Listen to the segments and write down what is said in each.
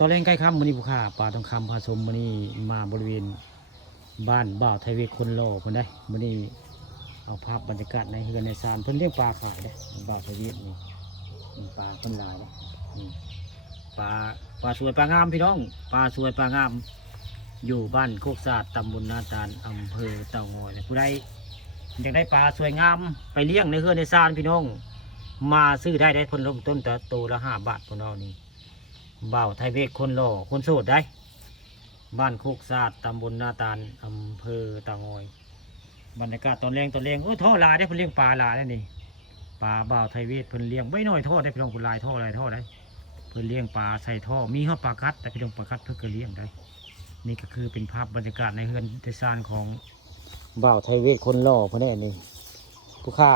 ตอนแรกใกล้ค่ำมื้อนี้ผู้ค้าปลาทองคำผสมมื้อนี้มาบริเวณบ้านบ่าวไทยเวทคนหล่อเพิ่นได้มื้อนี้เอาภาพบรรยากาศในเฮือนในศาลเพิ่นเลี้ยงปลาขายเด้บ่าวไทยเวทนี่มีปลาเพิ่นหลายเด้นี่ปลาสวยปลางามพี่น้องปลาสวยปลางามอยู่บ้านโคกสะอาดตำบลนาตาลอำเภอเต่างอยผู้ใดอยากได้ปลาสวยงามไปเลี้ยงในเฮือนในศาลพี่น้องมาซื้อได้เพิ่นลงต้นแต่ตัวละ5 บาทพวกเรานี่ บ่าวไทยเวทคนหล่อคนโสดได้บ้านโคกสะอาดตำบลนาตาลอำเภอเต่างอยบรรยากาศตอนแรงโอ้ท่อลายได้เพิ่นเลี้ยงปลาลายได้นี่ปลาบ่าวไทยเวทเพิ่นเลี้ยงไม่น้อยท่อได้พี่น้องคุณลายท่อลายท่อได้เพิ่นเลี้ยงปลาใส่ท่อมีข้าวปลาคัดแต่พี่น้องปลาคัดเพิ่นก็เลี้ยงได้นี่ก็คือเป็นภาพบรรยากาศในเฮือนในศาลของบ่าวไทยเวทคนหล่อเพิ่นแน่นี่ผู้ค้า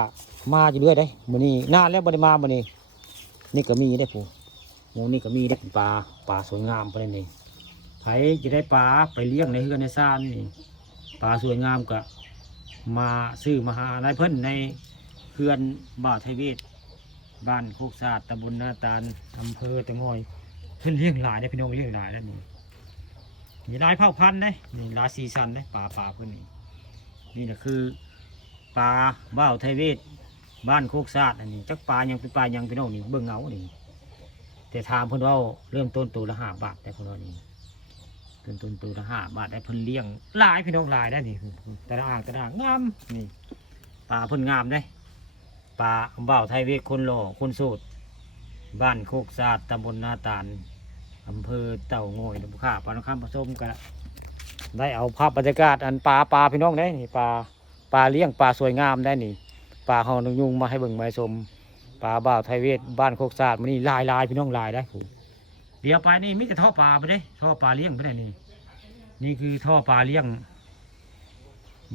มาอยู่เรื่อยได้มื้อนี้นานแล้วบ่ได้มามื้อนี้นี่ก็มีได้ผู้หมูนี่ก็มีได้ปลาสวยงามไปเลยนี่ไผจะได้ปลาไปเลี้ยงในเฮือนในซ่านนี่ปลาสวยงามก็มาซื้อมาหาอะไรเพิ่นในเฮือนบ่าวไทยเวทบ้านโคกสะอาดตำบลนาตาลอำเภอตะงอยเพิ่นเลี้ยงหลายได้พี่น้องเลี้ยงหลายแล้วนี่มีหลายเผ่าพันธุ์ได้นี่หลายสีสันได้ปลาเพิ่นนี่แหละคือปลาบ่าวไทยเวทบ้านโคกสะอาดอันนี้จักปลายังเป็นปลายังพี่น้องนี่เบิ่งเงานี่แต่ถามเพิ่นว่าเริ่มต้นตัวละ5 บาทแต่เพิ่นว่านี่เริ่มต้นตัวละ5 บาทได้เพิ่นเลี้ยงหลายพี่น้องหลายได้นี่แต่ละอ่างงามนี่ปลาเพิ่นงามได้ปลาบ่าวไทยเวทคนหล่อคนโสดบ้านโคกสะอาดตำบลนาตาลอำเภอเต่างอยน้ำข้าปลาน้ำข้ามผสมกันได้เอาภาพบรรยากาศอันปลาพี่น้องได้นี่ปลาเลี้ยงปลาสวยงามได้นี่ปลาหอนยุงมาให้เบิ่งมาชมปลาบ่าวไทยเวทบ้านโคกสะอาดมันนี่ลายพี่น้องลายได้ผมเดี๋ยวไปนี่มิจะท่อปลาไปได้ท่อปลาเลี้ยงไปได้นี่คือท่อปลาเลี้ยง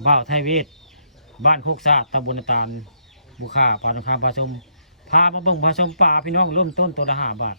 บ่าวไทยเวทบ้านโคกสะอาดตำบลนาตาลบุค่าปลาทองคำปลาชมพามาเบิ่งปลาชมปลาพี่น้องร่วมต้นตัวละ5 บาท